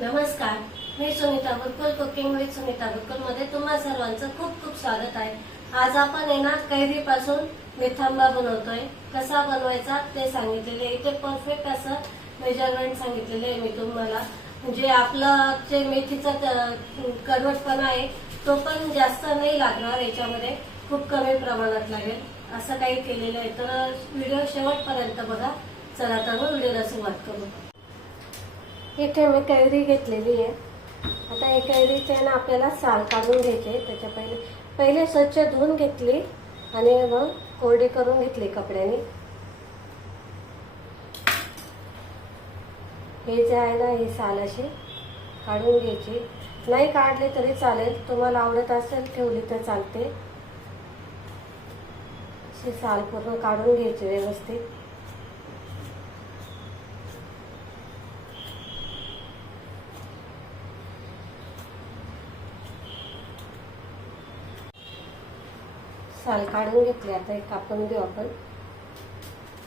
नमस्कार मी Sunita Burkul cooking with Sunita बुरकुलमध्ये तुम्हा सर्वांचं खूप खूप स्वागत आहे. आज आपण येणार कैरी कैरीपासून मिथांबा बनवतोय. कसा बनवायचा ते सांगितलेले आहे. इथे परफेक्ट असं मेजरमेंट सांगितलेले आहे मी तुम्हाला. म्हणजे आपलं जे मेथीचा क- कडवटपणा आहे तो पण जास्त नाही लागणार याच्यामध्ये खूप कमी प्रमाणात लागेल. असं काही केलेलं आहे. तर व्हिडिओ शेवटपर्यंत बघा. चला तर मग व्हिडिओला सुरुवात करू. इथे मी कैरी घेतलेली आहे. आता हे कैरीचे ना आपल्याला साल काढून घ्यायचे त्याच्या पहिले पहिले स्वच्छ धुवून घेतली आणि मग कोरडी करून घेतली कपड्याने. हे जे आहे ना ही साल अशी काढून घ्यायची. नाही काढली तरी चालेल. तुम्हाला आवडत असेल ठेवली तर चालते. अशी साल पूर्ण काढून घ्यायची व्यवस्थित. साल काढून घेतले आता एक कापून घेऊ आपण.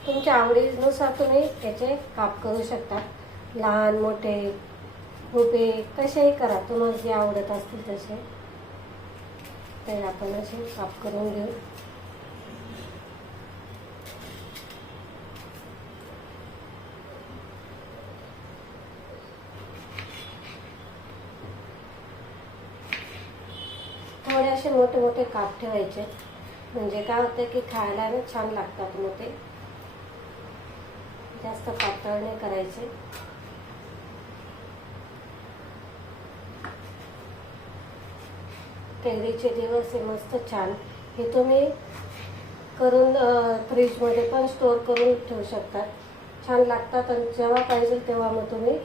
तुमच्या आवडीनुसार तुम्ही त्याचे काप करू शकता. लहान मोठे उभे कसेही करा तुम्हाला जे आवडत असतील तसे. ते आपण असे काप करून घेऊ. थोडे असे मोठे मोठे काप ठेवायचे. म्हणजे काय होतं की खायला ना छान लागतात मोठे. जास्त पातळ नाही करायचे. कैरीचे दिवस हे मस्त छान. हे तुम्ही करून फ्रीजमध्ये पण स्टोअर करून ठेवू शकतात छान लागतात आणि जेव्हा पाहिजे तेव्हा मग तुम्ही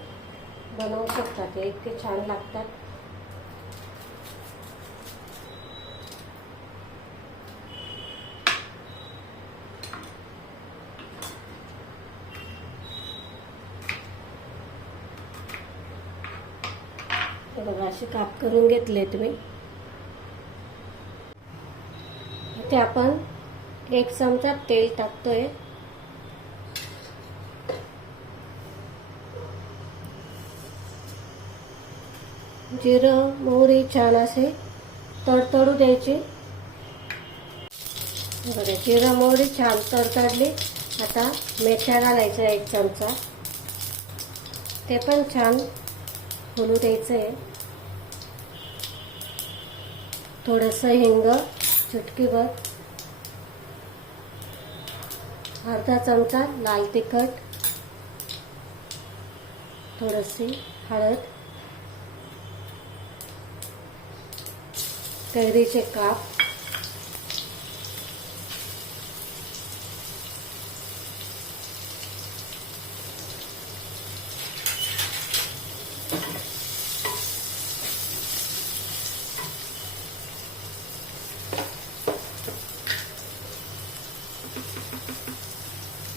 बनवू शकता. ते इतके छान लागतात. हे बघा असे काप करून घेतले तुम्ही इथे आपण एक चमचा तेल टाकतोय. जिरं मोहरी छान असे तडतडू द्यायची. बघा जिरं मोहरी छान तडतडली. आता मेथ्या घालायचा एक चमचा. ते पण छान फुलू द्यायचं आहे थोडंसं हिंग चुटकीभर अर्धा चमचा लाल तिखट. थोडीशी हळद. कैरीचे काप.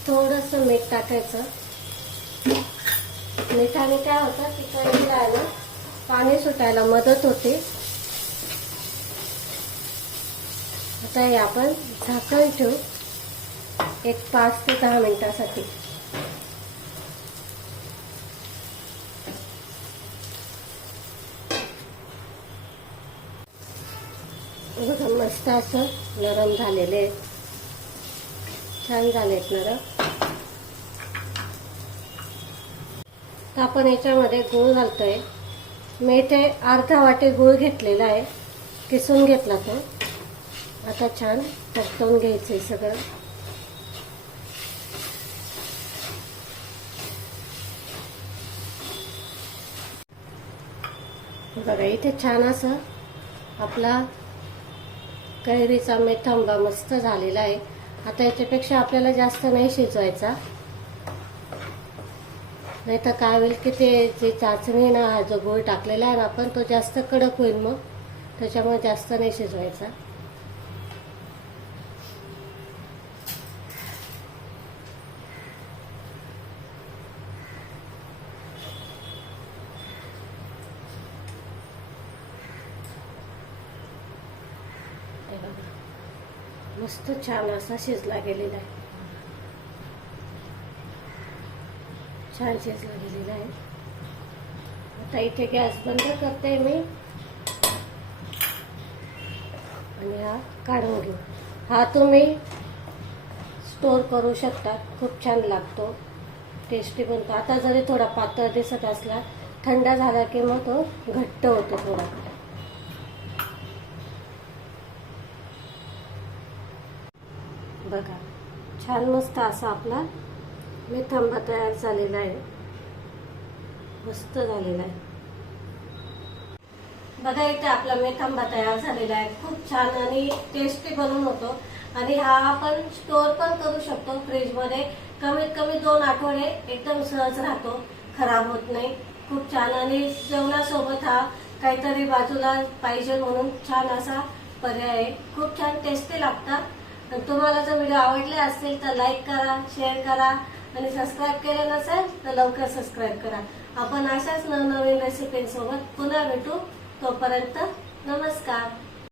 थोडंसं मीठ टाकायचं. मिठाने काय होतं की कैरीला पाणी सुटायला मदत होते. आता हे आपण झाकण ठेवू. एक पाच ते दहा मिनिटासाठी. मस्त असं नरम झालेले आहेत. छान झालेत नरम. आपण याच्यामध्ये गूळ घालतोय. मी इथे अर्धा वाटे गूळ घेतलेला आहे. किसून घेतला तो. आता छान परतवून घ्यायचं आहे सगळं. बघा इथे छान असं आपला कैरीचा मेथांबा मस्त झालेला आहे. आता याच्यापेक्षा आपल्याला जास्त नाही शिजवायचा. नाही तर काय होईल की ते जे चाचणी ना हा जो गोळ टाकलेला आहे ना आपण तो जास्त कडक होईल मग. त्याच्यामुळे जास्त नाही शिजवायचा. मस्त छान असा शिजला गेलेला आहे. छान शिजला गेलेला आहे. आता इथे गॅस बंद करते मी. आणि हा काढून घेऊ. हा तुम्ही स्टोर करू शकता. खूप छान लागतो. टेस्टी बनतो. आता जरी थोडा पातळ दिसत असला थंड झाला की मग तो घट्ट होतो थोडा. बघा छान मस्त असा आपला मी थंबा तयार झालेला आहे. मस्त झालेला आहे. बघा इथे आपला मेथांबा तयार झालेला आहे. खूप छान आणि टेस्टी बनून होतो. आणि हा आपण स्टोअर पण करू शकतो. फ्रीजमध्ये कमीत कमी दोन आठवडे एकदम सहज राहतो. खराब होत नाही. खूप छान आणि जेवणासोबत हा काहीतरी बाजूला पाहिजे म्हणून छान असा पर्याय आहे. खूप छान टेस्टी लागतात. तुम्हाला जर व्हिडिओ आवडले असतील तर लाईक करा शेअर करा. आणि सबस्क्राईब केले नसेल तर लवकर सबस्क्राईब करा. आपण अशाच नवनवीन रेसिपींसोबत पुन्हा भेटू. तोपर्यंत नमस्कार.